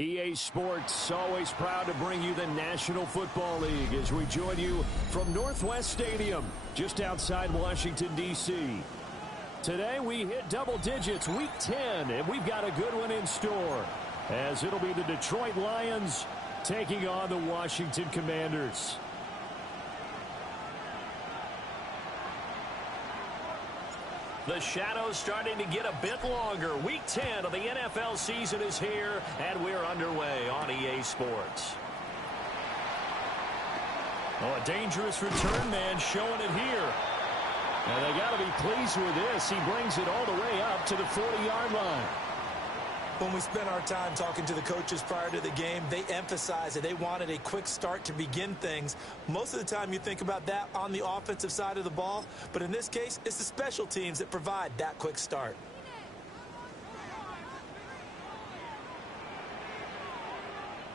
EA Sports, always proud to bring you the National Football League as we join you from Northwest Stadium, just outside Washington, D.C. Today we hit double digits, Week 10, and we've got a good one in store, as it'll be the Detroit Lions taking on the Washington Commanders. The shadow's starting to get a bit longer. Week 10 of the NFL season is here, and we're underway on EA Sports. Oh, a dangerous return man showing it here. And they got to be pleased with this. He brings it all the way up to the 40-yard line. When we spent our time talking to the coaches prior to the game, they emphasized that they wanted a quick start to begin things. Most of the time you think about that on the offensive side of the ball, but in this case, it's the special teams that provide that quick start.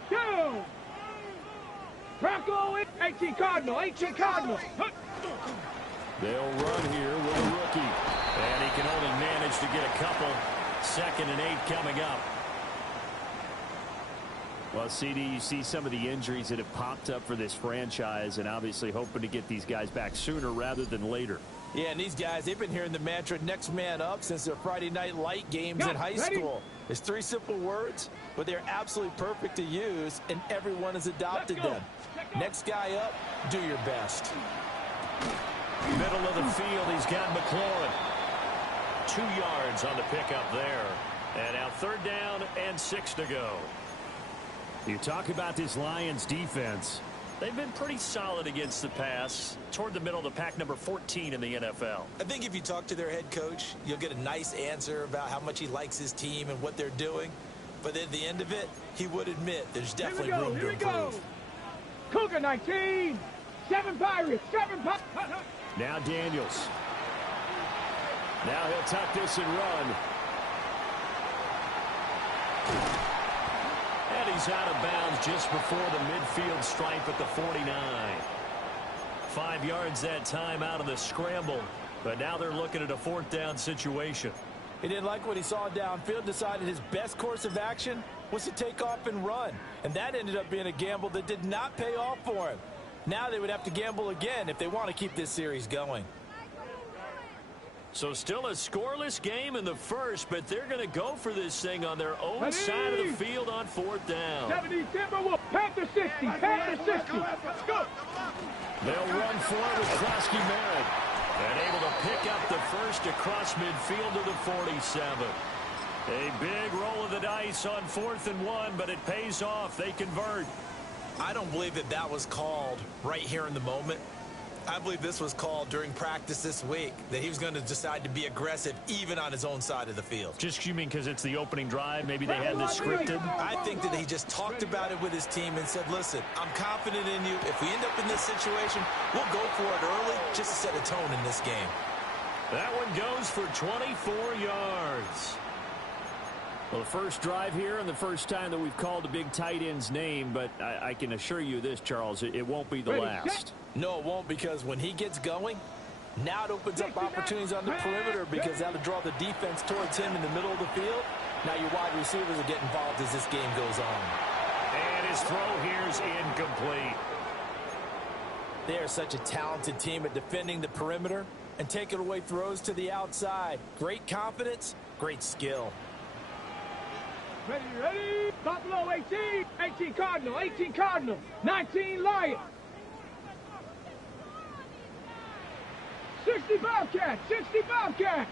Go! Bronco, 18 Cardinal, 18 Cardinal. They'll run here with a rookie. And he can only manage to get a couple. 2nd and 8 coming up. Well, CD, you see some of the injuries that have popped up for this franchise, and obviously hoping to get these guys back sooner rather than later. Yeah, and these guys, they've been hearing the mantra next man up since their Friday night light games in high school. It's 3 simple words, but they're absolutely perfect to use, and everyone has adopted them. Next guy up, do your best. Middle of the field, he's got McLaurin. 2 yards on the pickup there. And now 3rd down and 6 to go. You talk about this Lions defense. They've been pretty solid against the pass. Toward the middle of the pack, number 14 in the NFL. I think if you talk to their head coach, you'll get a nice answer about how much he likes his team and what they're doing. But at the end of it, he would admit there's definitely room to improve. Cougar 19. 7 Pirates. 7 Pirates. Now Daniels. Now he'll tuck this and run. And he's out of bounds just before the midfield stripe at the 49. 5 yards that time out of the scramble. But now they're looking at a 4th down situation. He didn't like what he saw downfield, decided his best course of action was to take off and run. And that ended up being a gamble that did not pay off for him. Now they would have to gamble again if they want to keep this series going. So still a scoreless game in the first, but they're going to go for this thing on their own side of the field on 4th down. 70 Timberwolves, Panther 60, Panther 60. Let's go. They'll run for it with Krosky Merritt. And able to pick up the first across midfield to the 47. A big roll of the dice on 4th and 1, but it pays off. They convert. I don't believe that that was called right here in the moment. I believe this was called during practice this week, that he was going to decide to be aggressive even on his own side of the field. Just you mean because it's the opening drive? Maybe they had this scripted? I think that he just talked about it with his team and said, listen, I'm confident in you. If we end up in this situation, we'll go for it early just to set a tone in this game. That one goes for 24 yards. Well, the first drive here and the first time that we've called a big tight end's name, but I can assure you this, Charles, it won't be the last. No, it won't, because when he gets going, now it opens up opportunities on the perimeter because that'll draw the defense towards him in the middle of the field. Now your wide receivers will get involved as this game goes on. And his throw here's incomplete. They are such a talented team at defending the perimeter and taking away throws to the outside. Great confidence, great skill. Ready, ready. Buffalo 18, 18 Cardinal, 18 Cardinal, 19 Lions. 60 Bobcat, 60 Bobcat.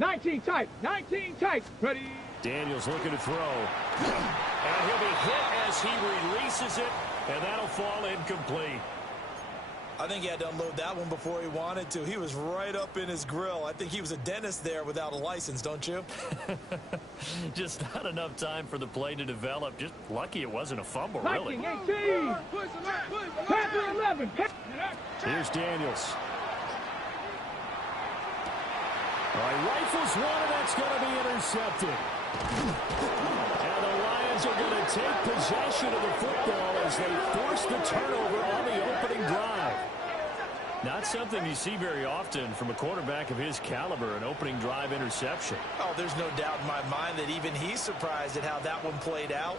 19 tight, 19 tight. Ready. Daniels looking to throw. And he'll be hit as he releases it, and that'll fall incomplete. I think he had to unload that one before he wanted to. He was right up in his grill. I think he was a dentist there without a license, don't you? Just not enough time for the play to develop. Just lucky it wasn't a fumble, really. 18. Panther 11. Here's Daniels. All right, rifles one, and that's going to be intercepted. And the Lions are going to take possession of the football as they force the turnover on the opening drive. Not something you see very often from a quarterback of his caliber, an opening drive interception. Oh, there's no doubt in my mind that even he's surprised at how that one played out.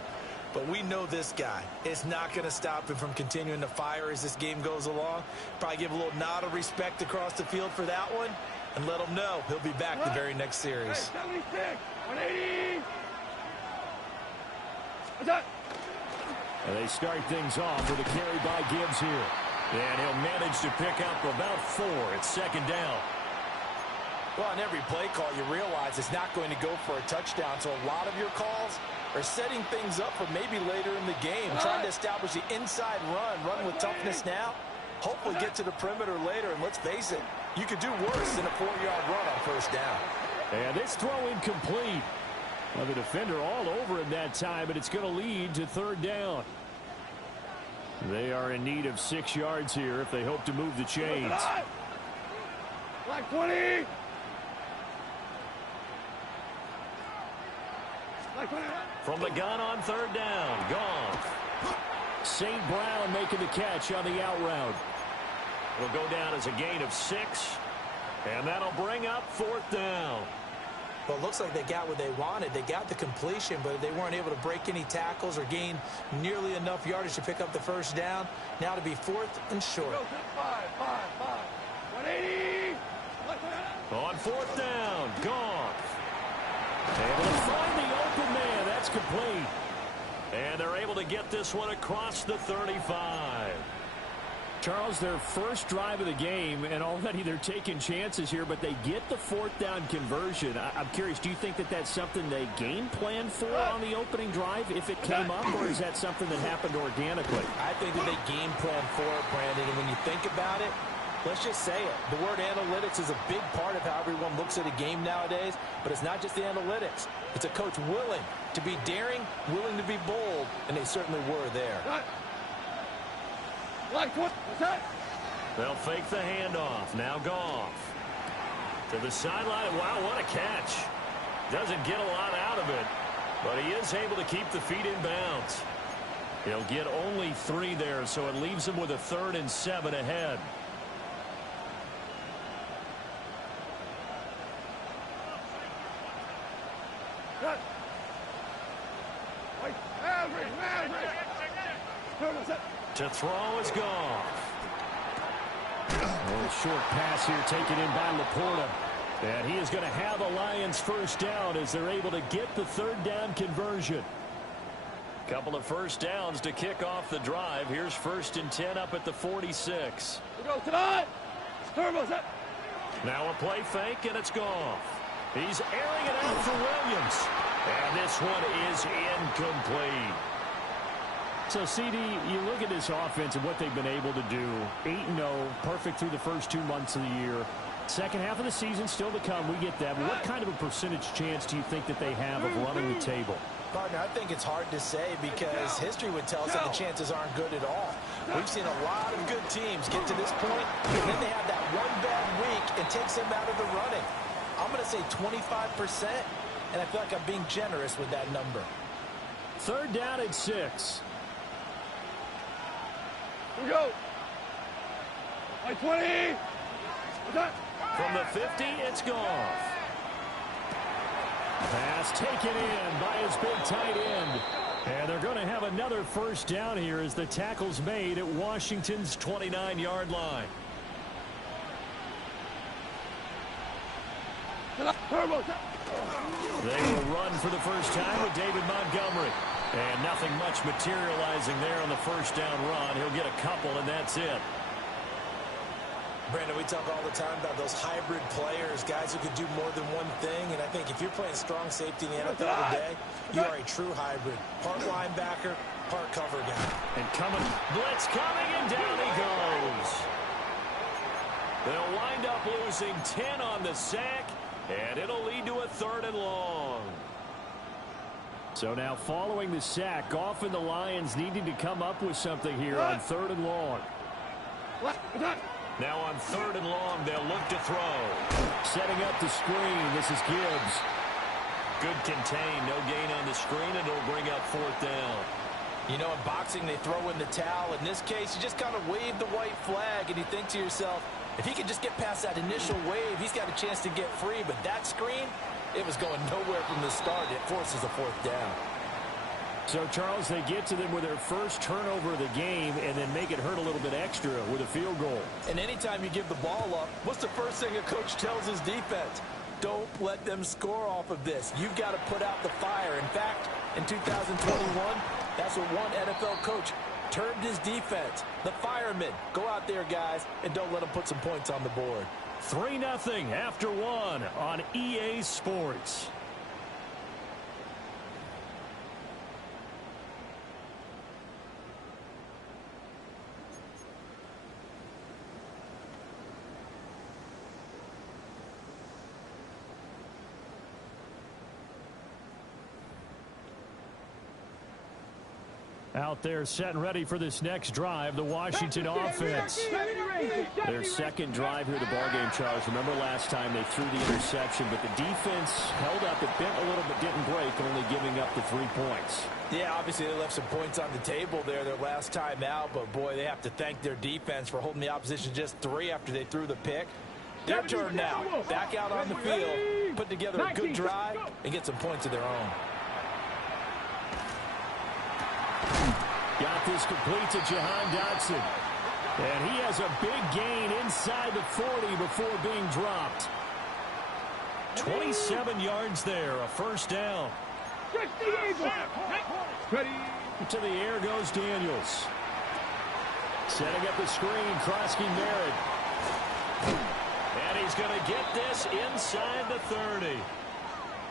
But we know this guy is not going to stop him from continuing to fire as this game goes along. Probably give a little nod of respect across the field for that one and let him know he'll be back the very next series. Hey, 76, 180. What's that? And they start things off with a carry by Gibbs here. And he'll manage to pick up about 4. It's second down. Well, on every play call, you realize it's not going to go for a touchdown. So a lot of your calls are setting things up for maybe later in the game, trying to establish the inside run with toughness now, hopefully get to the perimeter later. And let's face it, you could do worse than a 4-yard run on first down. And this throw incomplete. Well, the defender all over him that time, but it's going to lead to third down. They are in need of 6 yards here if they hope to move the chains. Black 20. Black 20. From the gun on third down, Goff. St. Brown making the catch on the out route. It'll go down as a gain of 6, and that'll bring up fourth down. Well, it looks like they got what they wanted. They got the completion, but they weren't able to break any tackles or gain nearly enough yardage to pick up the first down. Now to be 4th and short. 180. On fourth down, Goff. Able to find the open man. That's complete. And they're able to get this one across the 35. Charles, their first drive of the game, and already they're taking chances here, but they get the 4th down conversion. I'm curious, do you think that that's something they game planned for on the opening drive if it came up, or is that something that happened organically? I think that they game planned for it, Brandon, and when you think about it, let's just say it. The word analytics is a big part of how everyone looks at a game nowadays, but it's not just the analytics. It's a coach willing to be daring, willing to be bold, and they certainly were there. What's that? They'll fake the handoff. Now Goff. To the sideline. Wow, what a catch. Doesn't get a lot out of it, but he is able to keep the feet in bounds. He'll get only 3 there, so it leaves him with a 3rd and 7 ahead. To throw is Goff. A short pass here taken in by Laporta. And he is going to have the Lions first down as they're able to get the 3rd down conversion. Couple of first downs to kick off the drive. Here's 1st and 10 up at the 46. We go tonight. Now a play fake, and it's Goff. He's airing it out for Williams. And this one is incomplete. So, CD, you look at this offense and what they've been able to do. 8-0, perfect through the first 2 months of the year. Second half of the season still to come. We get that. But what kind of a percentage chance do you think that they have of running the table? Partner, I think it's hard to say because history would tell us that the chances aren't good at all. We've seen a lot of good teams get to this point, and then they have that one bad week and takes them out of the running. I'm going to say 25%, and I feel like I'm being generous with that number. 3rd down at 6. Here we go. 20. What's that? From the 50, it's Goff. Pass taken in by his big tight end. And they're going to have another first down here as the tackle's made at Washington's 29-yard line. They will run for the first time with David Montgomery. And nothing much materializing there on the first down run. He'll get a couple, and that's it. Brandon, we talk all the time about those hybrid players, guys who can do more than one thing. And I think if you're playing strong safety in the NFL today, you are a true hybrid. Part linebacker, part cover guy. And coming, blitz coming, and down he goes. They'll wind up losing 10 on the sack, and it'll lead to a 3rd and long. So now following the sack, Goff and the Lions needing to come up with something here on 3rd and long. Now on 3rd and long, they'll look to throw. Setting up the screen, this is Gibbs. Good contain, no gain on the screen, and it'll bring up 4th down. You know, in boxing, they throw in the towel. In this case, you just kind of wave the white flag, and you think to yourself, if he could just get past that initial wave, he's got a chance to get free. But that screen, it was going nowhere from the start. It forces a fourth down. So, Charles, they get to them with their first turnover of the game and then make it hurt a little bit extra with a field goal. And anytime you give the ball up, what's the first thing a coach tells his defense? Don't let them score off of this. You've got to put out the fire. In fact, in 2021, that's what one NFL coach termed his defense. The firemen. Go out there, guys, and don't let them put some points on the board. 3-0 after one on EA Sports. Out there set and ready for this next drive, the Washington offense. Their second drive here of the ballgame, Charles. Remember last time they threw the interception, but the defense held up. It bent a little but didn't break, only giving up the 3 points. Yeah, obviously they left some points on the table there their last time out, but boy, they have to thank their defense for holding the opposition just 3 after they threw the pick. Their turn now. Back out on the field, put together a good drive, and get some points of their own. Got this complete to Jahan Dotson. And he has a big gain inside the 40 before being dropped. 27 yards there, a first down. To the air goes Daniels. Setting up the screen, Krosky Merritt. And he's going to get this inside the 30.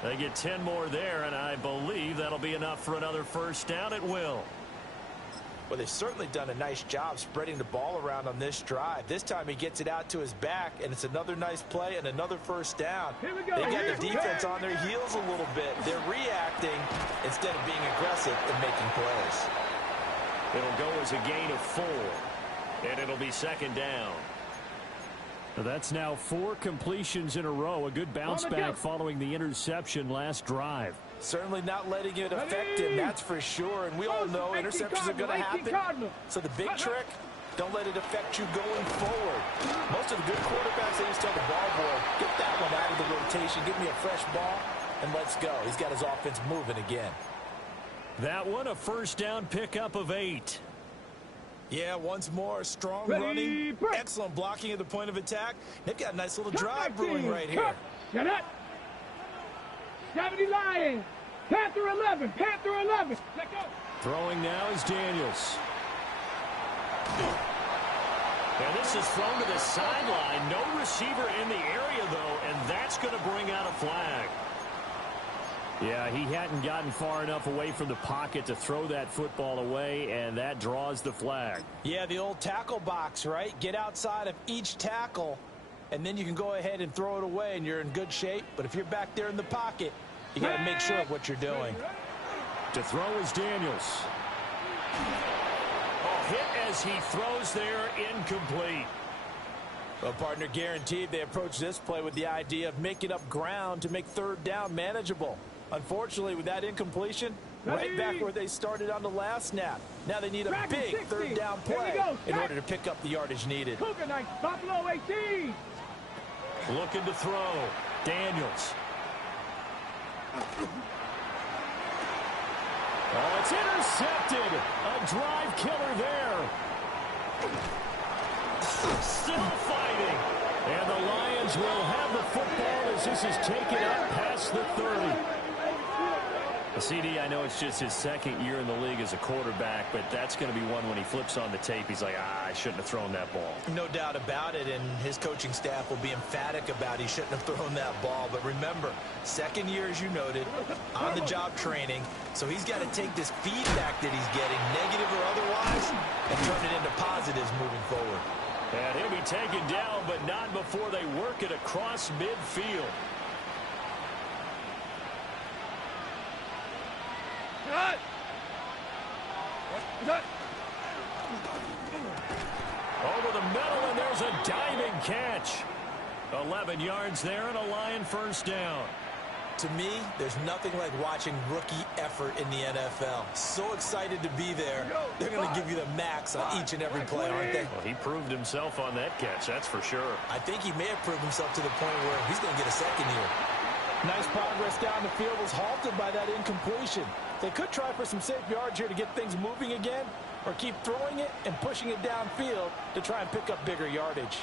They get 10 more there, and I believe that'll be enough for another first down. It will. Well, they've certainly done a nice job spreading the ball around on this drive. This time he gets it out to his back, and it's another nice play and another first down. They got the defense on their heels a little bit. They're reacting instead of being aggressive and making plays. It'll go as a gain of 4, and it'll be second down. That's now 4 completions in a row. A good bounce back following the interception last drive. Certainly not letting it affect him, that's for sure. And we all know interceptions are going to happen. So the big trick, don't let it affect you going forward. Most of the good quarterbacks, they just tell the ball boy, get that one out of the rotation, give me a fresh ball, and let's go. He's got his offense moving again. That one, a first down pickup of 8. Yeah, once more, strong running, excellent blocking at the point of attack. They've got a nice little drive brewing right here. 70 Lions. Panther 11. Panther 11. Let go. Throwing now is Daniels. And this is thrown to the sideline. No receiver in the area, though, and that's going to bring out a flag. Yeah, he hadn't gotten far enough away from the pocket to throw that football away, and that draws the flag. Yeah, the old tackle box, right? Get outside of each tackle, and then you can go ahead and throw it away, and you're in good shape. But if you're back there in the pocket, you got to make sure of what you're doing. To throw is Daniels. A hit as he throws there, incomplete. Well, partner, guaranteed they approach this play with the idea of making up ground to make third down manageable. Unfortunately, with that incompletion, right back where they started on the last snap. Now they need a big third down play in order to pick up the yardage needed. Buffalo 18. Looking to throw. Daniels. Oh, it's intercepted. A drive killer there. Still fighting. And the Lions will have the football as this is taken up past the 30. CD, I know it's just his second year in the league as a quarterback, but that's going to be one when he flips on the tape. He's like, I shouldn't have thrown that ball. No doubt about it, and his coaching staff will be emphatic about he shouldn't have thrown that ball. But remember, second year, as you noted, on-the-job training, so he's got to take this feedback that he's getting, negative or otherwise, and turn it into positives moving forward. And he'll be taken down, but not before they work it across midfield. Over the middle, and there's a diving catch. 11 yards there and a Lion first down. To me, there's nothing like watching rookie effort in the NFL. So excited to be there. They're going to give you the max on each and every play, aren't they? Well, he proved himself on that catch, that's for sure. I think he may have proved himself to the point where he's going to get a second here. Nice progress down the field was halted by that incompletion. They could try for some safe yards here to get things moving again, or keep throwing it and pushing it downfield to try and pick up bigger yardage.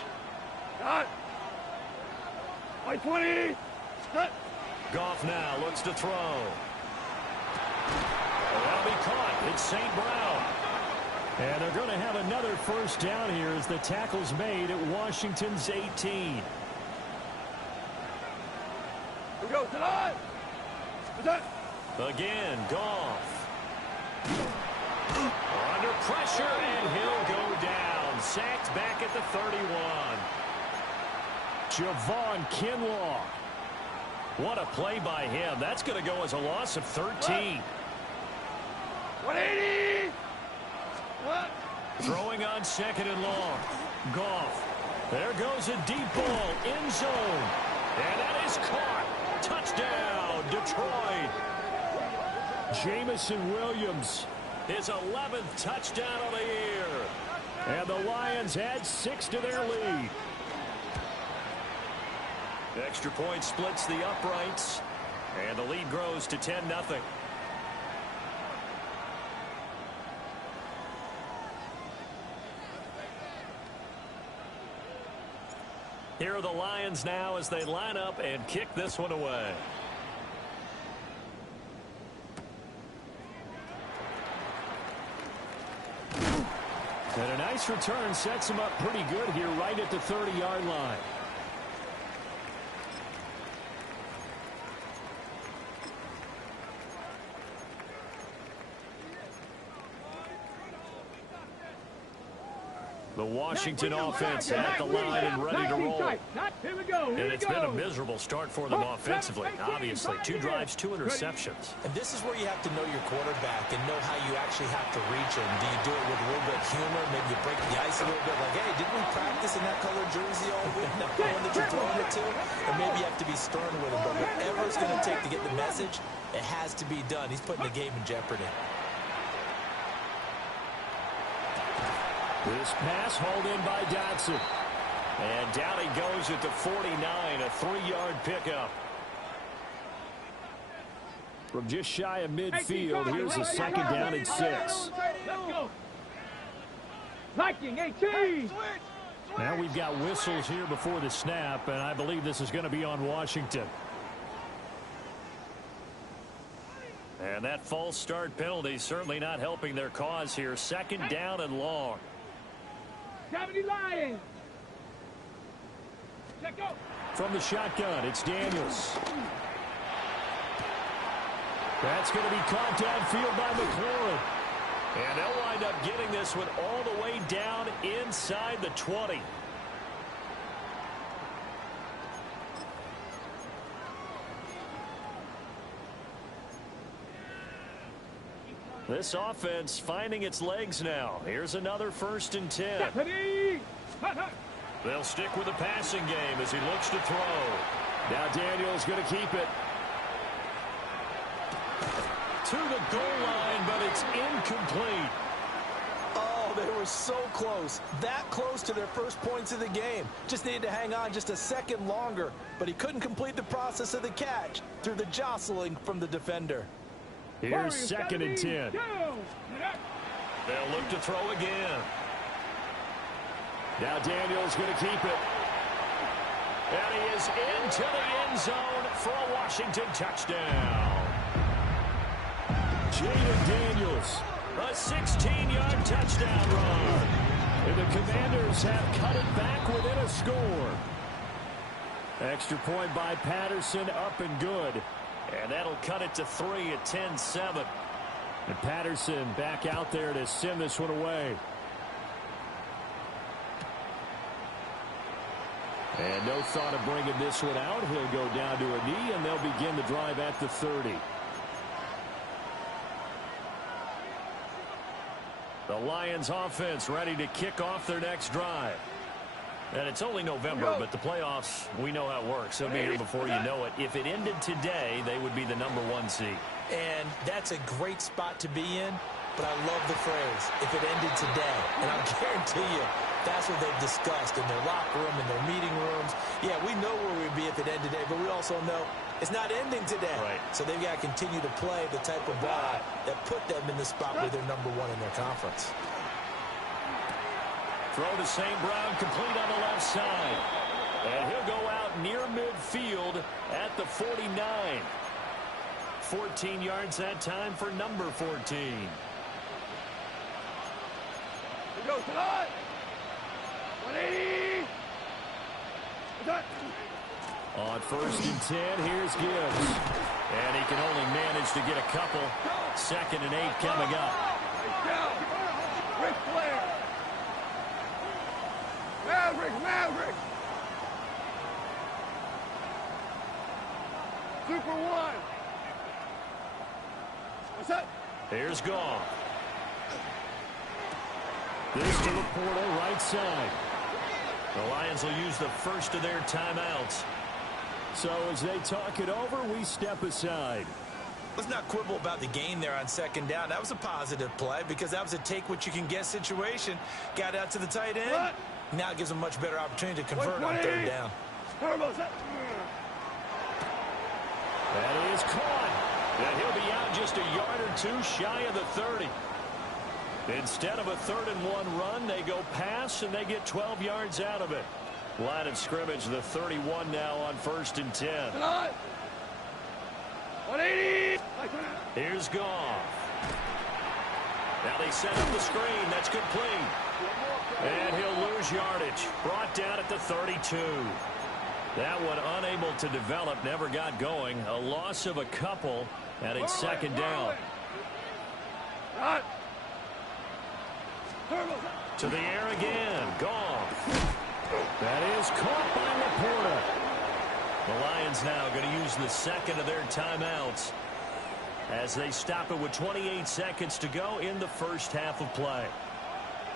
Cut. 20. Cut. Goff now looks to throw. That'll be caught. It's St. Brown. And they're going to have another first down here as the tackle's made at Washington's 18. We go tonight. Again, Goff. Under pressure, and he'll go down. Sacked back at the 31. Javon Kinlaw. What a play by him. That's going to go as a loss of 13. 180. Throwing on second and long. Goff. There goes a deep ball. End zone. And that is caught. Touchdown, Detroit. Jamison Williams. His 11th touchdown of the year. And the Lions add 6 to their lead. Extra point splits the uprights, and the lead grows to 10-0. Here are the Lions now as they line up and kick this one away. And a nice return sets him up pretty good here right at the 30-yard line. The Washington offense at the line and ready to roll. Here we go. And it's been a miserable start for them offensively. Obviously, 2 drives, 2 interceptions. And this is where you have to know your quarterback and know how you actually have to reach him. Do you do it with a little bit of humor? Maybe you break the ice a little bit. Like, hey, didn't we practice in that colored jersey all week? That one that you're throwing it to? Or maybe you have to be stern with him. But whatever it's going to take to get the message, it has to be done. He's putting the game in jeopardy. This pass hauled in by Dotson. And down he goes at the 49, a 3-yard pickup. From just shy of midfield, here's a second down and 6. Let's go. Viking 18. Now we've got whistles here before the snap, and I believe this is going to be on Washington. And that false start penalty certainly not helping their cause here. Second down and long. 70 Lions. Check go. From the shotgun, it's Daniels. That's going to be caught downfield by McLaurin. And they'll wind up getting this one all the way down inside the 20. This offense finding its legs now. Here's another 1st and 10. They'll stick with the passing game as he looks to throw. Now Daniels going to keep it. To the goal line, but it's incomplete. Oh, they were so close. That close to their first points of the game. Just needed to hang on just a second longer. But he couldn't complete the process of the catch through the jostling from the defender. Here's 2nd and 10. They'll look to throw again. Now Daniels going to keep it. And he is into the end zone for a Washington touchdown. Jaden Daniels, a 16-yard touchdown run. And the Commanders have cut it back within a score. Extra point by Patterson, up and good. And that'll cut it to 3 at 10-7. And Patterson back out there to send this one away. And no thought of bringing this one out. He'll go down to a knee, and they'll begin the drive at the 30. The Lions offense ready to kick off their next drive. And it's only November, but the playoffs, we know how it works. They'll be here before you know it. If it ended today, they would be the #1 seed. And that's a great spot to be in, but I love the phrase, if it ended today. And I'll guarantee you, that's what they've discussed in their locker room, in their meeting rooms. Yeah, we know where we'd be if it ended today, but we also know it's not ending today. Right. So they've got to continue to play the type of ball that put them in the spot where they're #1 in their conference. Throw to St. Brown, complete on the left side. And he'll go out near midfield at the 49. 14 yards that time for number 14. Here goes tonight. 180. On 1st and 10, here's Gibbs. And he can only manage to get a couple. 2nd and 8 coming up. Ric Flair. Maverick. Super 1. What's that? Here's Goff. This to the portal, right side. The Lions will use the first of their timeouts. So as they talk it over, we step aside. Let's not quibble about the gain there on 2nd down. That was a positive play because that was a take-what-you-can-get situation. Got out to the tight end. What? Now it gives them much better opportunity to convert on 3rd down. That is caught. And he'll be out just a yard or two shy of the 30. Instead of a 3rd and 1 run, they go pass, and they get 12 yards out of it. Line of scrimmage, the 31 now on 1st and 10. 180. Here's Goff. Now they set up the screen. That's complete. And he'll lose yardage. Brought down at the 32. That one unable to develop, never got going. A loss of a couple, and it's 2nd down. To the air again. Goff. That is caught by Laporta. The Lions now going to use the 2nd of their timeouts as they stop it with 28 seconds to go in the first half of play.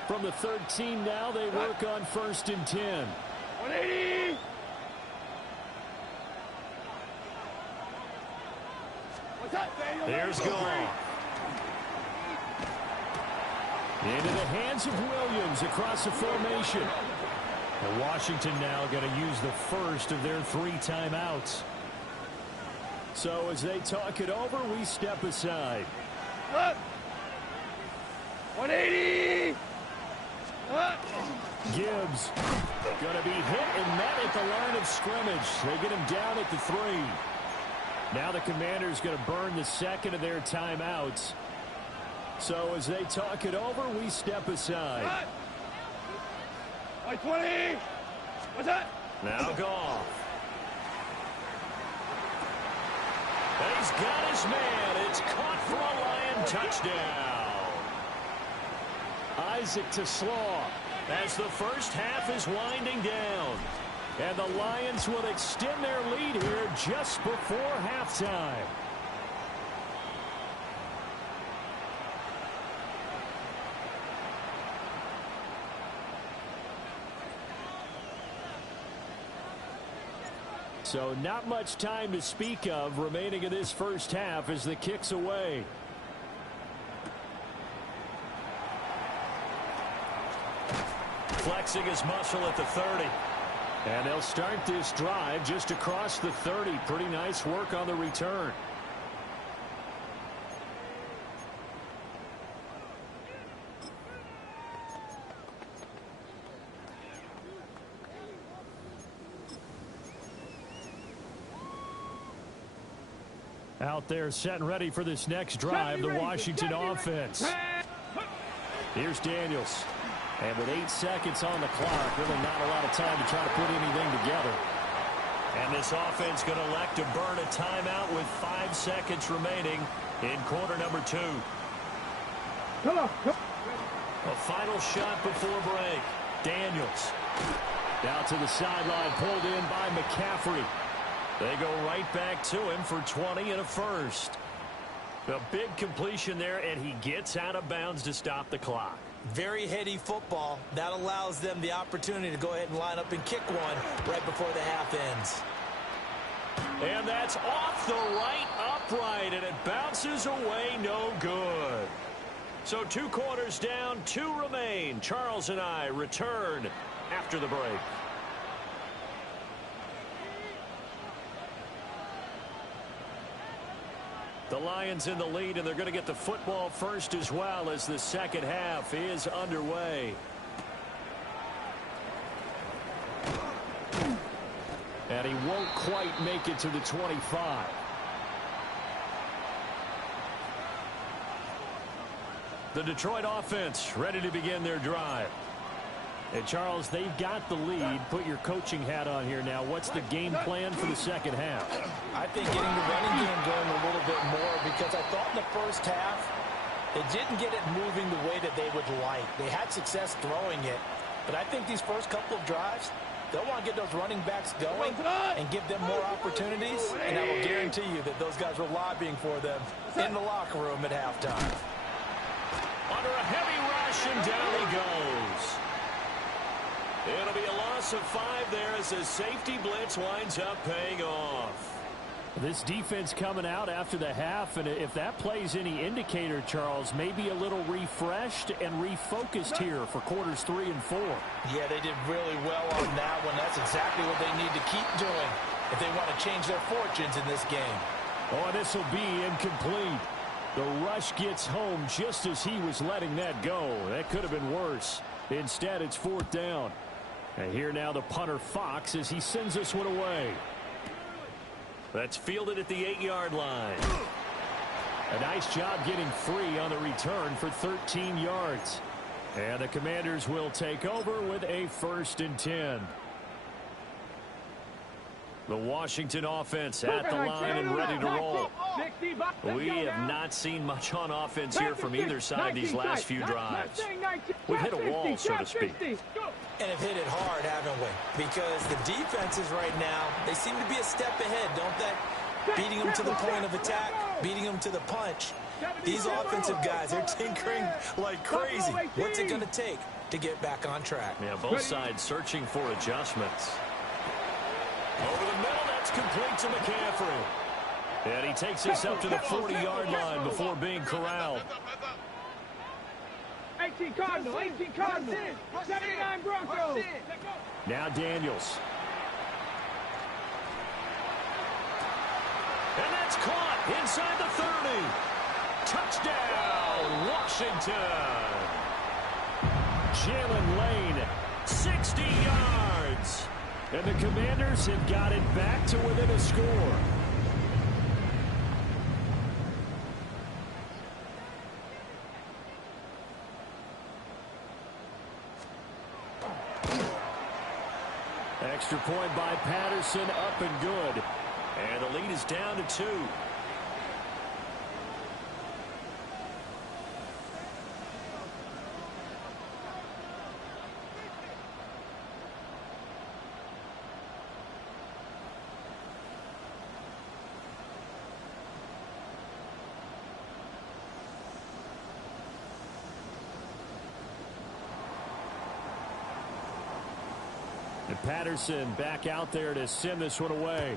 From the 13 now, they work on 1st and 10. 180. What's that? There's Goff. Into the hands of Williams across the formation. And Washington now going to use the first of their 3 timeouts. So as they talk it over, we step aside. 180. Gibbs going to be hit and met at the line of scrimmage. They get him down at the 3. Now the Commanders going to burn the 2nd of their timeouts. So as they talk it over, we step aside. 20. What's that? Now Goff. And he's got his man. It's caught for a Lion touchdown. Isaac to Slaw as the first half is winding down. And the Lions will extend their lead here just before halftime. So not much time to speak of remaining in this first half as the kick's away. Flexing his muscle at the 30. And they'll start this drive just across the 30. Pretty nice work on the return. Out there set and ready for this next drive, the Washington offense. Here's Daniels. And with 8 seconds on the clock, really not a lot of time to try to put anything together. And this offense going to elect to burn a timeout with 5 seconds remaining in quarter number 2. Come on. A final shot before break. Daniels. Down to the sideline, pulled in by McCaffrey. They go right back to him for 20 and a first. A big completion there, and he gets out of bounds to stop the clock. Very heady football. That allows them the opportunity to go ahead and line up and kick one right before the half ends. And that's off the right upright, and it bounces away no good. So 2 quarters down, 2 remain. Charles and I return after the break. The Lions in the lead, and they're going to get the football first as well as the second half is underway. And he won't quite make it to the 25. The Detroit offense ready to begin their drive. And Charles, they've got the lead. Put your coaching hat on here now. What's the game plan for the second half? I think getting the running game going a little bit more, because I thought in the first half they didn't get it moving the way that they would like. They had success throwing it, but I think these first couple of drives, they'll want to get those running backs going and give them more opportunities, and I will guarantee you that those guys were lobbying for them in the locker room at halftime. Under a heavy rush, and down he goes. It'll be a loss of 5 there as the safety blitz winds up paying off. This defense coming out after the half, and if that plays any indicator, Charles, maybe a little refreshed and refocused here for quarters 3 and 4. Yeah, they did really well on that one. That's exactly what they need to keep doing if they want to change their fortunes in this game. Oh, this will be incomplete. The rush gets home just as he was letting that go. That could have been worse. Instead, it's 4th down. And here now the punter Fox as he sends this one away. That's fielded at the 8-yard line. A nice job getting free on the return for 13 yards. And the Commanders will take over with a 1st and 10. The Washington offense at the line and ready to roll. We have not seen much on offense here from either side these last few drives. We've hit a wall, so to speak. And have hit it hard, haven't we? Because the defenses right now, they seem to be a step ahead, don't they? Beating them to the point of attack, beating them to the punch. These offensive guys, they're tinkering like crazy. What's it going to take to get back on track? Yeah, both sides searching for adjustments. Over the middle, that's complete to McCaffrey. And he takes this up to the 40-yard line before being corralled. 18 Cardinals, 18 Cardinals, 79 Broncos. Now Daniels. And that's caught inside the 30. Touchdown, Washington. Jalen Lane, 60 yards. And the Commanders have got it back to within a score. Extra point by Patterson, up and good. And the lead is down to 2. And Patterson back out there to send this one away.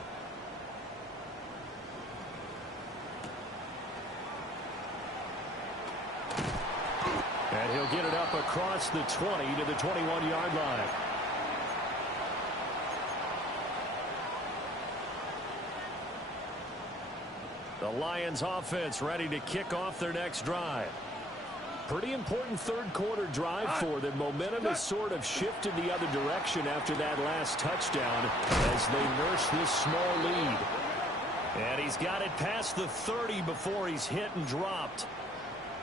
And he'll get it up across the 20 to the 21-yard line. The Lions offense ready to kick off their next drive. Pretty important third quarter drive for them. Momentum has sort of shifted the other direction after that last touchdown as they nurse this small lead. And he's got it past the 30 before he's hit and dropped.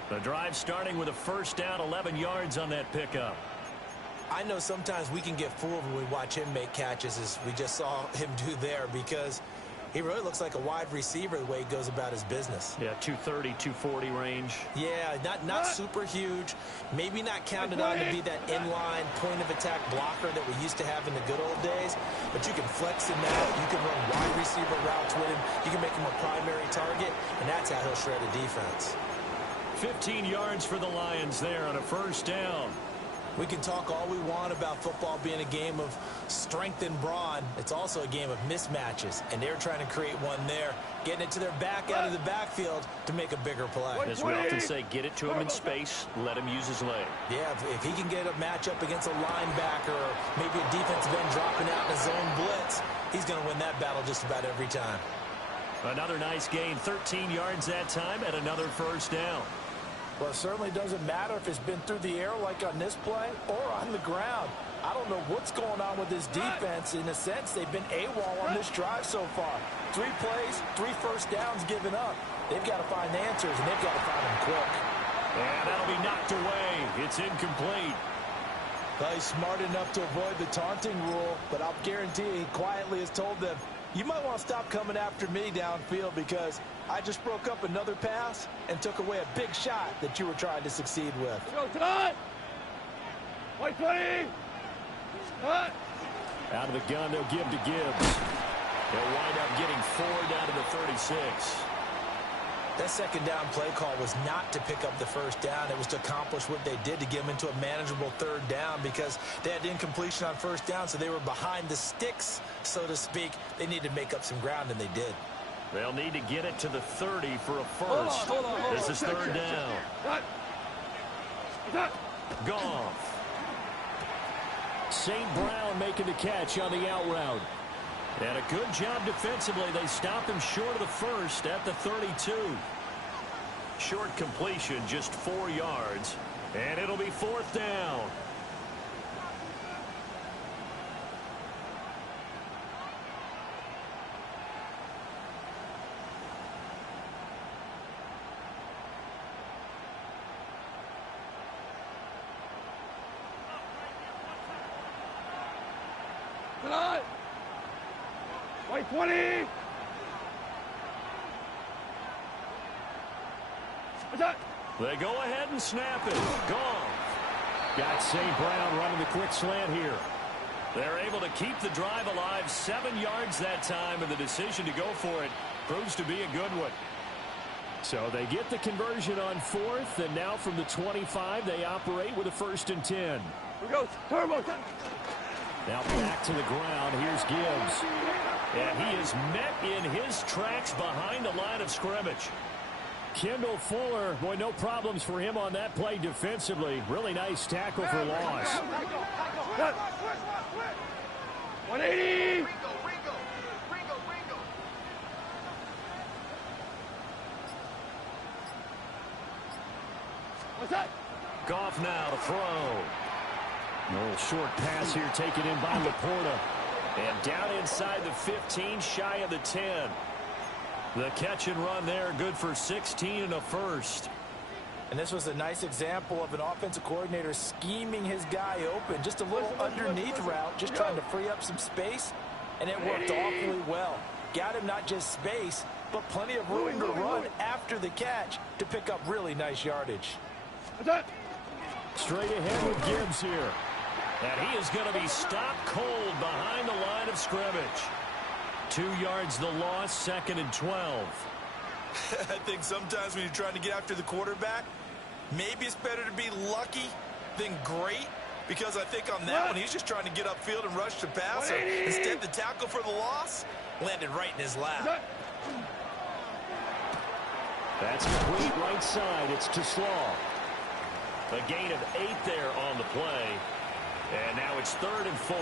The drive starting with a first down, 11 yards on that pickup. I know sometimes we can get fooled when we watch him make catches, as we just saw him do there, because He really looks like a wide receiver the way he goes about his business. Yeah, 230, 240 range. Yeah, not super huge. Maybe not counted on to be that inline point-of-attack blocker that we used to have in the good old days. But you can flex him out. You can run wide receiver routes with him. You can make him a primary target, and that's how he'll shred a defense. 15 yards for the Lions there on a first down. We can talk all we want about football being a game of strength and brawn. It's also a game of mismatches, and they're trying to create one there, getting it to their back out of the backfield to make a bigger play. As we often say, get it to him in space, let him use his leg. Yeah, if he can get a matchup against a linebacker or maybe a defensive end dropping out in a zone blitz, he's going to win that battle just about every time. Another nice gain, 13 yards that time, and another first down. Well, it certainly doesn't matter if it's been through the air like on this play or on the ground. I don't know what's going on with this defense. In a sense, they've been AWOL on this drive so far. 3 plays, 3 first downs given up. They've got to find answers, and they've got to find them quick. And that'll be knocked away. It's incomplete. Well, he's smart enough to avoid the taunting rule, but I'll guarantee he quietly has told them, you might want to stop coming after me downfield because I just broke up another pass and took away a big shot that you were trying to succeed with. Go, Todd! White 20! Todd! Out of the gun, they'll give to Gibbs. They'll wind up getting 4 down to the 36. That second down play call was not to pick up the first down. It was to accomplish what they did to get them into a manageable third down because they had incompletion on first down, so they were behind the sticks, so to speak. They needed to make up some ground, and they did. They'll need to get it to the 30 for a first. Hold on. This is third down. Goff. St. Brown making the catch on the out route. And a good job defensively. They stop him short of the first at the 32. Short completion, just 4 yards. And it'll be fourth down. Tonight! White 20! They go ahead and snap it. Goff. Got St. Brown running the quick slant here. They're able to keep the drive alive, 7 yards that time, and the decision to go for it proves to be a good one. So they get the conversion on fourth, and now from the 25, they operate with a 1st and 10. Here goes. Turbo. Now back to the ground. Here's Gibbs. And he is met in his tracks behind the line of scrimmage. Kendall Fuller, boy, no problems for him on that play defensively. Really nice tackle for loss. 180! What's that? Goff now to throw. A little short pass here taken in by Laporta. And down inside the 15, shy of the 10. The catch and run there, good for 16 and a first. And this was a nice example of an offensive coordinator scheming his guy open. Just a little underneath route, just trying to free up some space. And it worked awfully well. Got him not just space, but plenty of room to run after the catch to pick up really nice yardage. Straight ahead with Gibbs here. And he is going to be stopped cold behind the line of scrimmage. 2 yards the loss, 2nd and 12. I think sometimes when you're trying to get after the quarterback, maybe it's better to be lucky than great. Because I think on that one, he's just trying to get upfield and rush the passer. Instead, the tackle for the loss landed right in his lap. That's complete right side. It's to Slaw. A gain of 8 there on the play. And now it's 3rd and 4.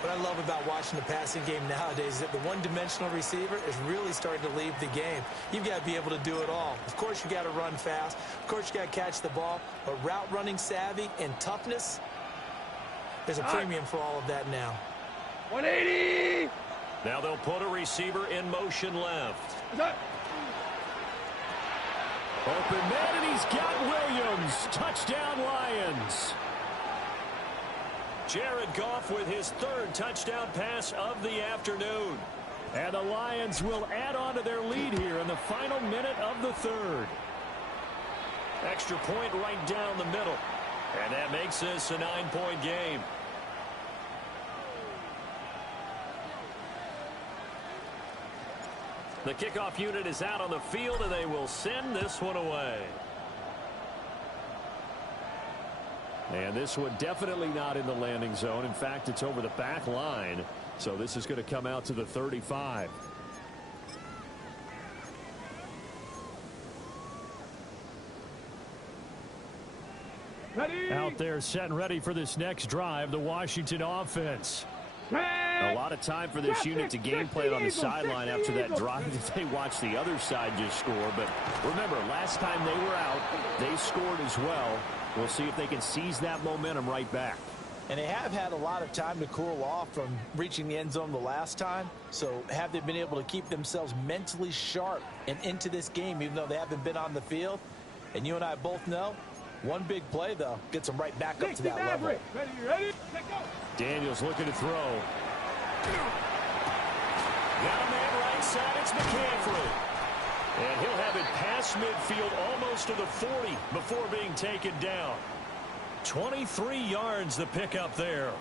What I love about watching the passing game nowadays is that the one-dimensional receiver is really starting to leave the game. You've got to be able to do it all. Of course, you got to run fast. Of course, you got to catch the ball. But route running savvy and toughness, there's a premium for all of that now. 180! Now they'll put a receiver in motion left. Open man, and he's got Williams. Touchdown, Lions. Jared Goff with his 3rd touchdown pass of the afternoon. And the Lions will add on to their lead here in the final minute of the third. Extra point right down the middle. And that makes this a 9-point game. The kickoff unit is out on the field, and they will send this one away. And this one definitely not in the landing zone. In fact, it's over the back line. So this is going to come out to the 35. Ready. Out there set and ready for this next drive, the Washington offense. A lot of time for this unit to game plan on the sideline after that drive that they watched the other side just score. But remember, last time they were out, they scored as well. We'll see if they can seize that momentum right back. And they have had a lot of time to cool off from reaching the end zone the last time. So have they been able to keep themselves mentally sharp and into this game, even though they haven't been on the field? And you and I both know, one big play, though, gets them right back up to that level. Ready? Daniels looking to throw. Got a man right side. It's McCaffrey. And he'll have it past midfield almost to the 40 before being taken down. 23 yards the pickup there.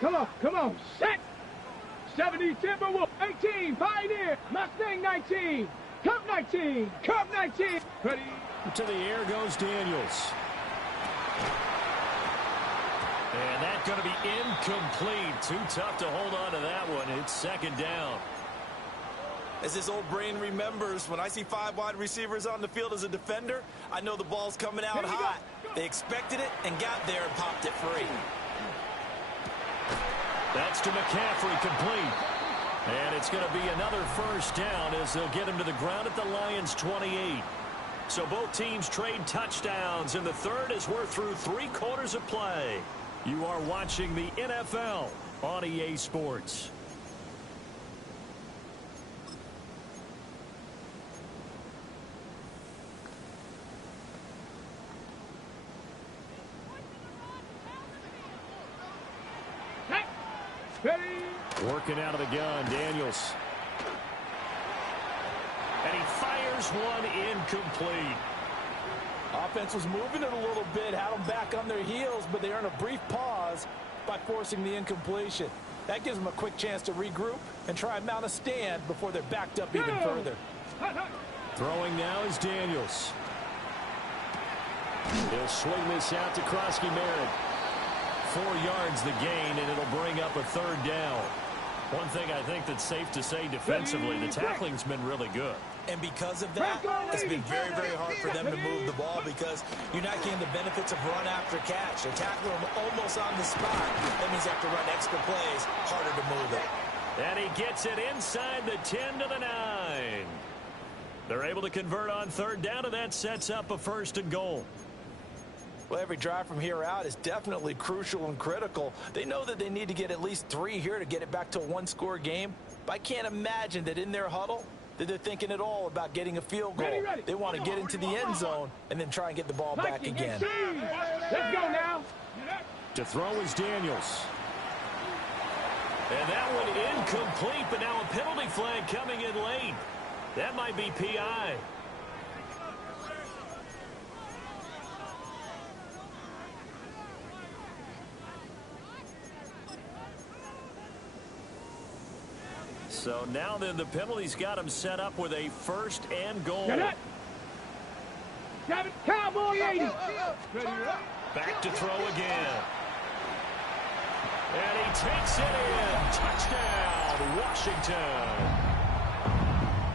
Come on, set. 70 Timberwolf, 18 Pioneer, Mustang 19, Cup 19, Cup 19. Ready. To the air goes Daniels. And that's going to be incomplete. Too tough to hold on to that one. It's second down. As his old brain remembers, when I see 5 wide receivers on the field as a defender, I know the ball's coming out hot. They expected it and got there and popped it free. That's to McCaffrey, complete. And it's going to be another first down as they'll get him to the ground at the Lions' 28. So both teams trade touchdowns, and the third as we're through 3 quarters of play. You are watching the NFL on EA Sports. Working out of the gun, Daniels. And he fires one incomplete. Offense was moving it a little bit, had them back on their heels, but they earn a brief pause by forcing the incompletion. That gives them a quick chance to regroup and try and mount a stand before they're backed up even further. Throwing now is Daniels. He'll swing this out to Krosky-Merritt. 4 yards the gain, and it'll bring up a third down. One thing I think that's safe to say defensively, the tackling's been really good. And because of that, it's been very, very hard for them to move the ball because you're not getting the benefits of run after catch. They're tackling them almost on the spot. That means they have to run extra plays, harder to move it. And he gets it inside the 10 to the 9. They're able to convert on third down, and that sets up a 1st and goal. Well, every drive from here out is definitely crucial and critical. They know that they need to get at least 3 here to get it back to a 1-score game. But I can't imagine that in their huddle that they're thinking at all about getting a field goal. They want to get into the end zone and then try and get the ball back again. Let's go now. To throw is Daniels. And that one incomplete, but now a penalty flag coming in late. That might be PI. So now then the penalty's got him set up with a 1st and goal. Cowboy 80. Back to throw again. And he takes it in. Touchdown, Washington.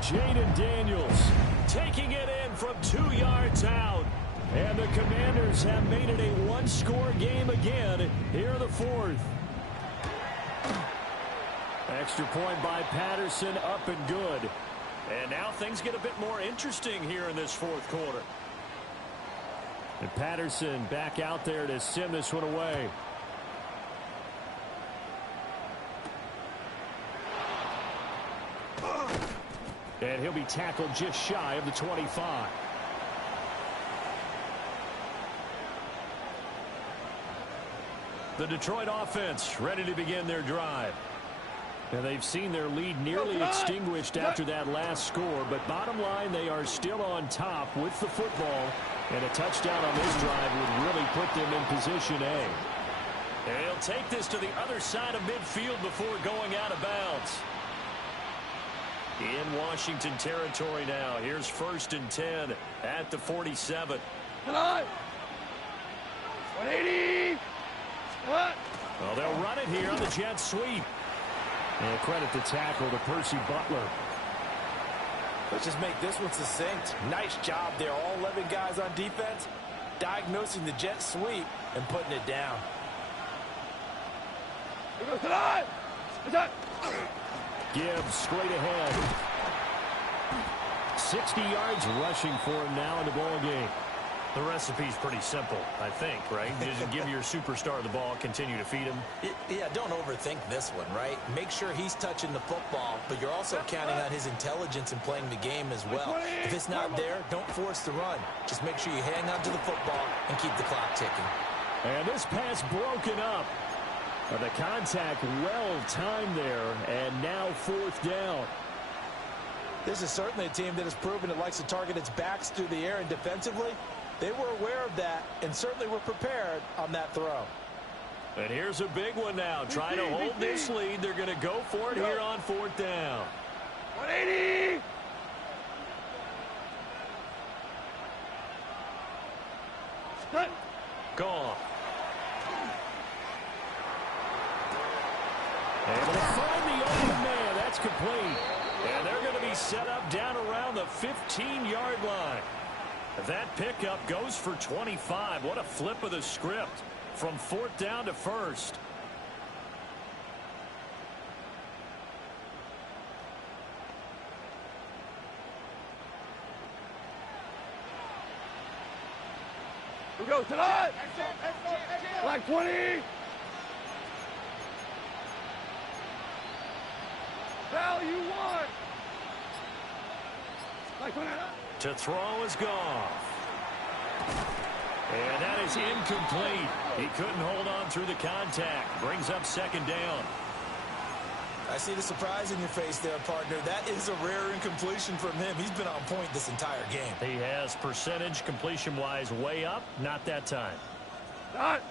Jaden Daniels taking it in from 2 yards out. And the Commanders have made it a 1-score game again here in the 4th. Extra point by Patterson, up and good. And now things get a bit more interesting here in this 4th quarter. And Patterson back out there to send this one away. And he'll be tackled just shy of the 25. The Detroit offense ready to begin their drive. And they've seen their lead nearly extinguished after that last score, but bottom line, they are still on top with the football, and a touchdown on this drive would really put them in position A. And he'll take this to the other side of midfield before going out of bounds. In Washington territory now. Here's 1st and 10 at the 47. 180. Well, they'll run it here on the jet sweep. And credit the tackle to Percy Butler. Let's just make this one succinct. Nice job there. All 11 guys on defense diagnosing the jet sweep and putting it down. Gibbs straight ahead. 60 yards rushing for him now in the ball game. The recipe's pretty simple, I think, right? You just give your superstar the ball, continue to feed him. Yeah, don't overthink this one, right? Make sure he's touching the football, but you're also counting on his intelligence in playing the game as well. If it's not there, don't force the run. Just make sure you hang on to the football and keep the clock ticking. And this pass broken up. The contact well timed there, and now 4th down. This is certainly a team that has proven it likes to target its backs through the air, and defensively, they were aware of that and certainly were prepared on that throw. And here's a big one now. Trying to hold this lead. They're going to go for it here on 4th down. 180. Gone. Able to find the open man. That's complete. And they're going to be set up down around the 15-yard line. That pickup goes for 25. What a flip of the script from 4th down to 1st. We go tonight. Like 20. Value 1. Like 20. To throw is Goff. And that is incomplete. He couldn't hold on through the contact. Brings up 2nd down. I see the surprise in your face there, partner. That is a rare incompletion from him. He's been on point this entire game. He has percentage completion-wise way up. Not that time. Done.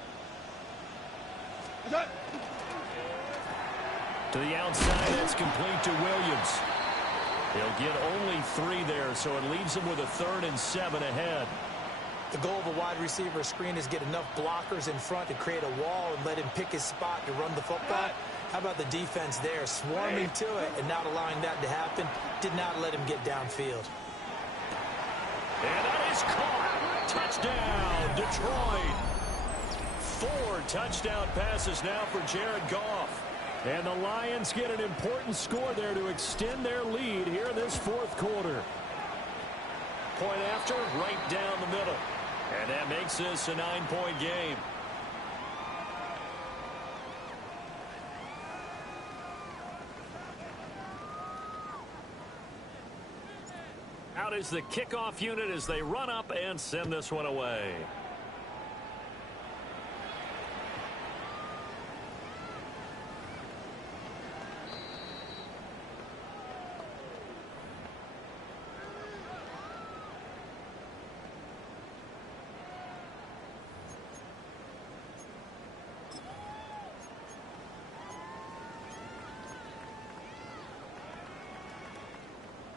Done. To the outside, that's complete to Williams. He'll get only 3 there, so it leaves him with a 3rd and 7 ahead. The goal of a wide receiver screen is get enough blockers in front to create a wall and let him pick his spot to run the football. How about the defense there, swarming to it and not allowing that to happen? Did not let him get downfield. And that is caught. Touchdown, Detroit. 4 touchdown passes now for Jared Goff. And the Lions get an important score there to extend their lead here in this 4th quarter. Point after, right down the middle. And that makes this a 9-point game. Out is the kickoff unit as they run up and send this one away.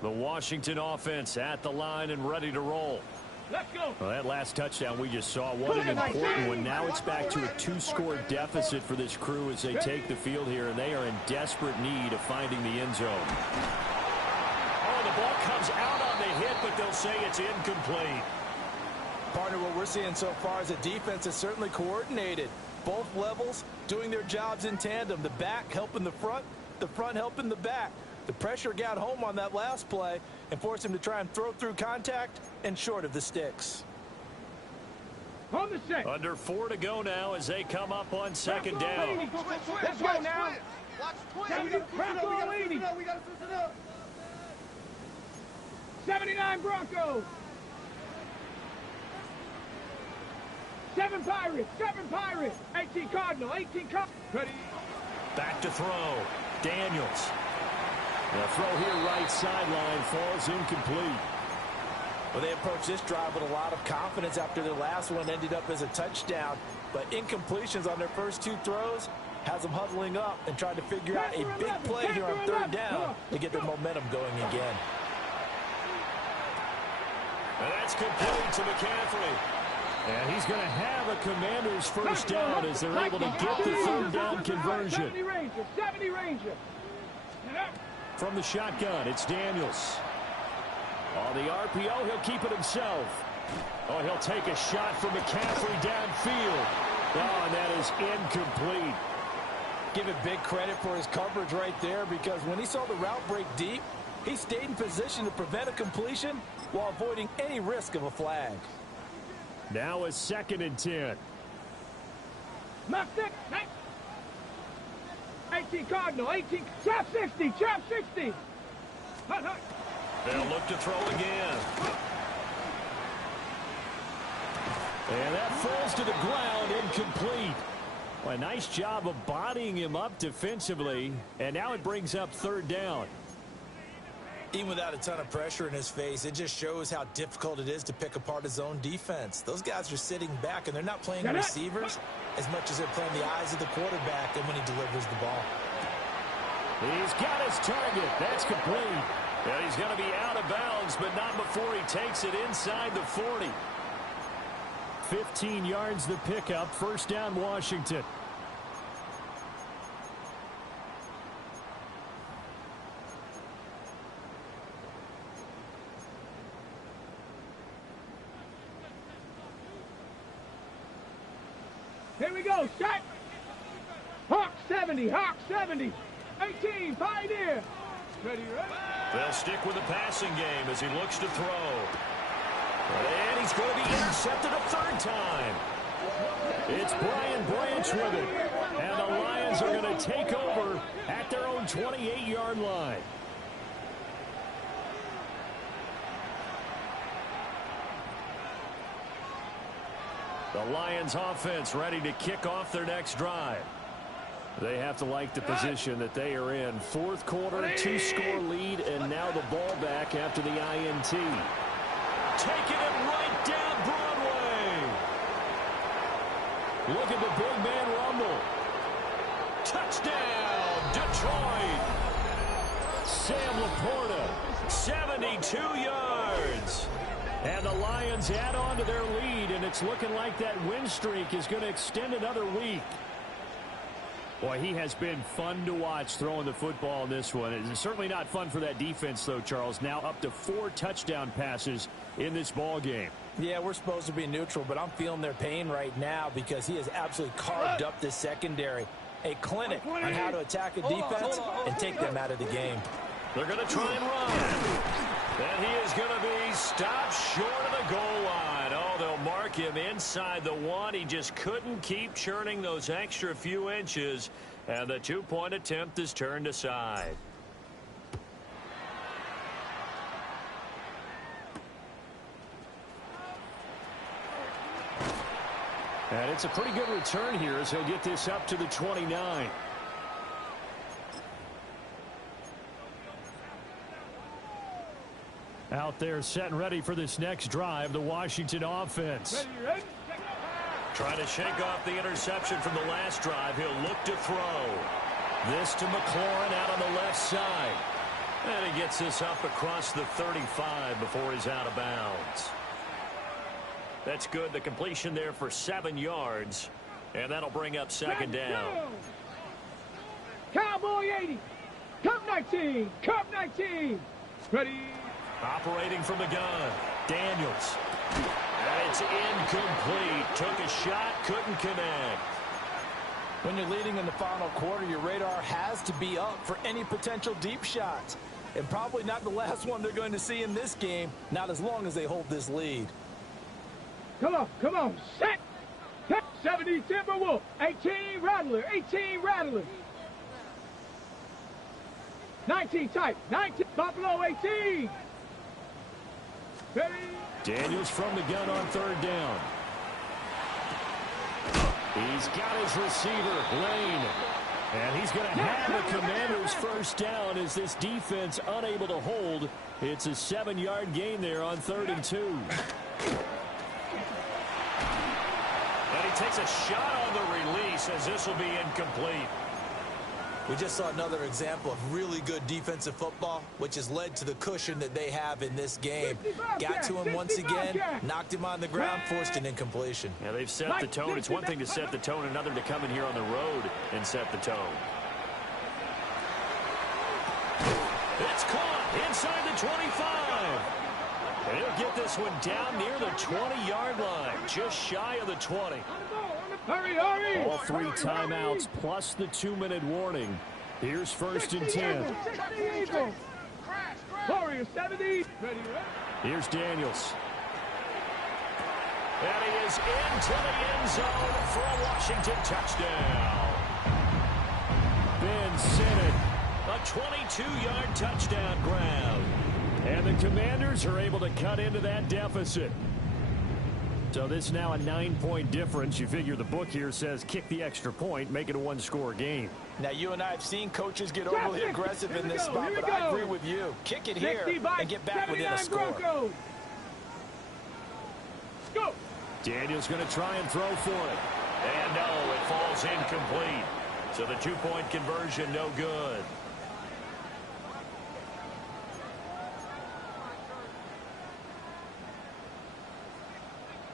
The Washington offense at the line and ready to roll. Let's go. Well, that last touchdown we just saw, what an important one. Now it's back to a 2-score deficit for this crew as they take the field here, and they are in desperate need of finding the end zone. Oh, the ball comes out on the hit, but they'll say it's incomplete. Partner, what we're seeing so far is a defense that's certainly coordinated. Both levels doing their jobs in tandem. The back helping the front helping the back. The pressure got home on that last play and forced him to try and throw through contact and short of the sticks. On the set. Under 4 to go now as they come up on 2nd down. Let's go now. 79 Broncos. 7 Pirates, 7 Pirates. 18 Cardinal, 18 Cardinal. Ready. Back to throw. Daniels. The throw here right sideline falls incomplete. Well, they approached this drive with a lot of confidence after their last one ended up as a touchdown. But incompletions on their first 2 throws has them huddling up and trying to figure out a big play here on 3rd down to get their momentum going again. And that's complete to McCaffrey. And he's going to have a Commander's first down as they're able to get the 3rd down conversion. 70 Ranger, 70 Ranger. From the shotgun, it's Daniels. On the RPO, he'll keep it himself. Oh, he'll take a shot from McCaffrey downfield. Oh, and that is incomplete. Give it big credit for his coverage right there, because when he saw the route break deep, he stayed in position to prevent a completion while avoiding any risk of a flag. Now a 2nd and 10. Mark 6. 18 Cardinal, 18. Chop 60, chop 60. Hut, hut. They'll look to throw again. And that falls to the ground, incomplete. Well, a nice job of bodying him up defensively. And now it brings up 3rd down. Even without a ton of pressure in his face, it just shows how difficult it is to pick apart his own defense. Those guys are sitting back, and they're not playing the receivers as much as they're playing the eyes of the quarterback and when he delivers the ball. He's got his target. That's complete. And he's going to be out of bounds, but not before he takes it inside the 40. 15 yards the pickup. 1st down, Washington. Here we go, set. Hawk 70, Hawk 70. 18, Pioneer. Ready, ready. They'll stick with the passing game as he looks to throw. And he's going to be intercepted a 3rd time. It's Brian Branch with it. And the Lions are going to take over at their own 28-yard line. The Lions offense ready to kick off their next drive. They have to like the position that they are in. 4th quarter, 2-score lead, and now the ball back after the INT. Taking it right down Broadway. Look at the big man rumble. Touchdown, Detroit. Sam Laporta, 72 yards. And the Lions add on to their lead, and it's looking like that win streak is going to extend another week. Boy, he has been fun to watch throwing the football in this one. It's certainly not fun for that defense, though, Charles. Now up to 4 touchdown passes in this ball game. Yeah, we're supposed to be neutral, but I'm feeling their pain right now because he has absolutely carved up this secondary. A clinic on how to attack a defense and take them out of the game. They're going to try and run. And he is going to be stopped short of the goal line. Oh, they'll mark him inside the 1. He just couldn't keep churning those extra few inches. And the 2-point attempt is turned aside. And it's a pretty good return here as he'll get this up to the 29. Out there set and ready for this next drive, the Washington offense. Ready, ready. Trying to shake off the interception from the last drive. He'll look to throw. This to McLaurin out on the left side. And he gets this up across the 35 before he's out of bounds. That's good. The completion there for 7 yards. And that'll bring up 2nd down. Cowboy 80. Cup 19. Cup 19. Ready. Operating from the gun. Daniels. And it's incomplete. Took a shot, couldn't connect. When you're leading in the final quarter, your radar has to be up for any potential deep shots. And probably not the last one they're going to see in this game, not as long as they hold this lead. Come on, set. 70 Timberwolf, 18 Rattler, 18 Rattler. 19 type, 19 Buffalo 18. Ready. Daniels from the gun on 3rd down. He's got his receiver, Lane. And he's going to have the Commanders' first down as this defense unable to hold. It's a 7-yard gain there on 3rd and 2. And he takes a shot on the release as this will be incomplete. We just saw another example of really good defensive football, which has led to the cushion that they have in this game. Got to him once again, knocked him on the ground, forced an incompletion. Yeah, they've set the tone. It's one thing to set the tone, another to come in here on the road and set the tone. It's caught inside the 25. And he'll get this one down near the 20-yard line, just shy of the 20. Hurry, hurry! All 3 timeouts plus the 2-minute warning. Here's 1st and 10. Warriors 70. Ready. Here's Daniels. And he is into the end zone for a Washington touchdown. Ben Sinnott, a 22-yard touchdown grab. And the Commanders are able to cut into that deficit. So this is now a 9-point difference. You figure the book here says kick the extra point, make it a 1-score game. Now, you and I have seen coaches get overly aggressive in this spot, but I agree with you. Kick it here and get back within a score. Go! Daniels going to try and throw for it. And no, it falls incomplete. So the 2-point conversion, no good.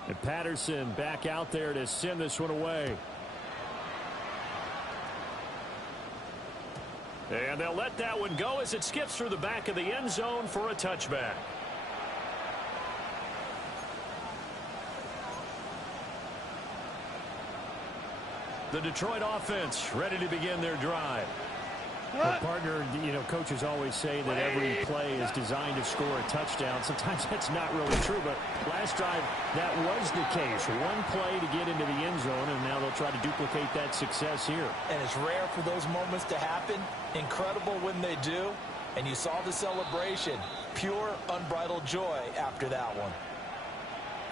And Patterson back out there to send this one away. And they'll let that one go as it skips through the back of the end zone for a touchback. The Detroit offense ready to begin their drive. Well, partner, you know, coaches always say that every play is designed to score a touchdown. Sometimes that's not really true, but last drive, that was the case. One play to get into the end zone, and now they'll try to duplicate that success here. And it's rare for those moments to happen. Incredible when they do. And you saw the celebration. Pure, unbridled joy after that one.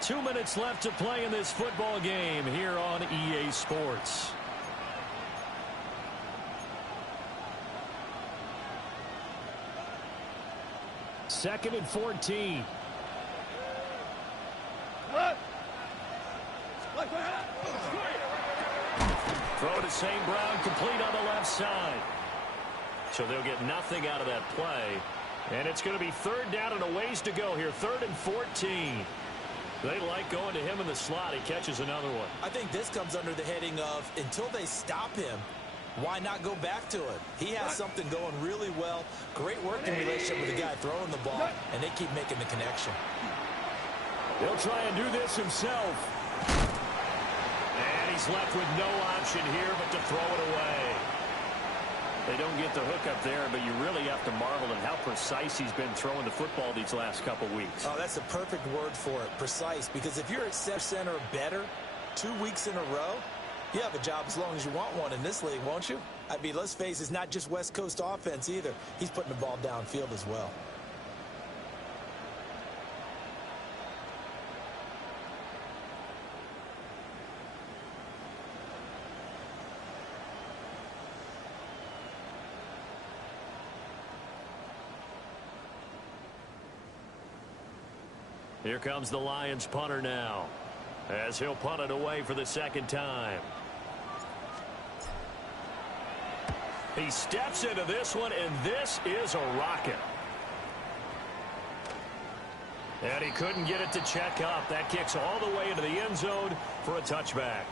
2 minutes left to play in this football game here on EA Sports. Second and 14. Throw to St. Brown, complete on the left side. So they'll get nothing out of that play. And it's going to be 3rd down and a ways to go here. 3rd and 14. They like going to him in the slot. He catches another one. I think this comes under the heading of until they stop him, why not go back to it? He has something going really well. Great working relationship with the guy throwing the ball, and they keep making the connection. He'll try and do this himself. And he's left with no option here but to throw it away. They don't get the hook up there, but you really have to marvel at how precise he's been throwing the football these last couple weeks. Oh, that's a perfect word for it, precise, because if you're at 7% or better 2 weeks in a row, you have a job as long as you want one in this league, won't you? I mean, let's face it, it's not just West Coast offense either. He's putting the ball downfield as well. Here comes the Lions punter now, as he'll punt it away for the 2nd time. He steps into this one, and this is a rocket. And he couldn't get it to check up. That kicks all the way into the end zone for a touchback.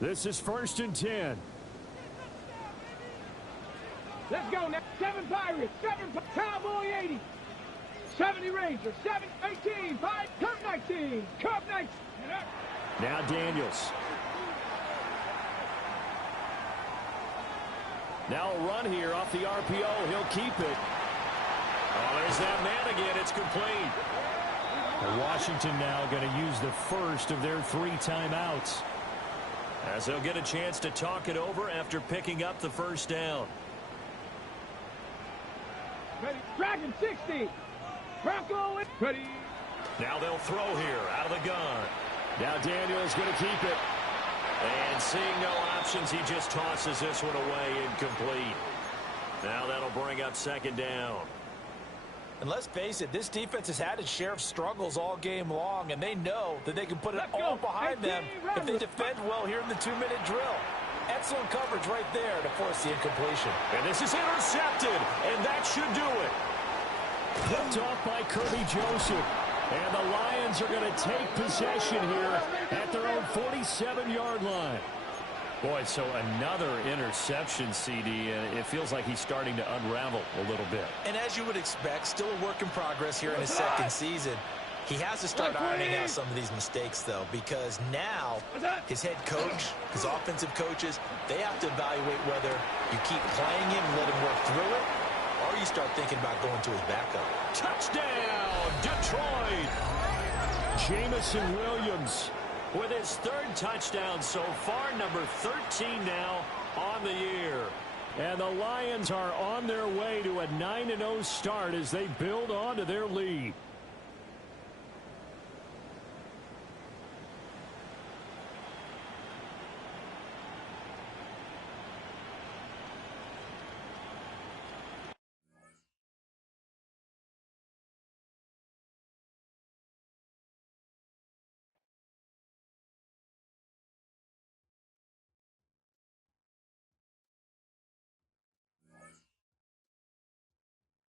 This is 1st and 10. Let's go now. 7 Pirates, 7 Cowboy 80, 70 Rangers, 7, 18, 5, Cup 19, Cup 19. Now Daniels. Now a run here off the RPO. He'll keep it. Oh, there's that man again. It's complete. Washington now going to use the first of their 3 timeouts, as they'll get a chance to talk it over after picking up the first down. Ready. Dragon 60. Bronco ready. Now they'll throw here out of the gun. Now Daniel's going to keep it. And seeing no options, he just tosses this one away incomplete. Now that'll bring up second down. And let's face it, this defense has had its share of struggles all game long, and they know that they can put it all behind them if they defend well here in the 2-minute drill. Excellent coverage right there to force the incompletion. And this is intercepted, and that should do it. Picked off by Kirby Joseph. And the Lions are going to take possession here at their own 47-yard line. Boy, so another interception, CD, and it feels like he's starting to unravel a little bit. And as you would expect, still a work in progress here in his second season. He has to start ironing out some of these mistakes, though, because now his head coach, his offensive coaches, they have to evaluate whether you keep playing him and let him work through it, or you start thinking about going to his backup. Touchdown, Detroit! Jamison Williams with his third touchdown so far, number 13 now on the year. And the Lions are on their way to a 9-0 start as they build on to their lead.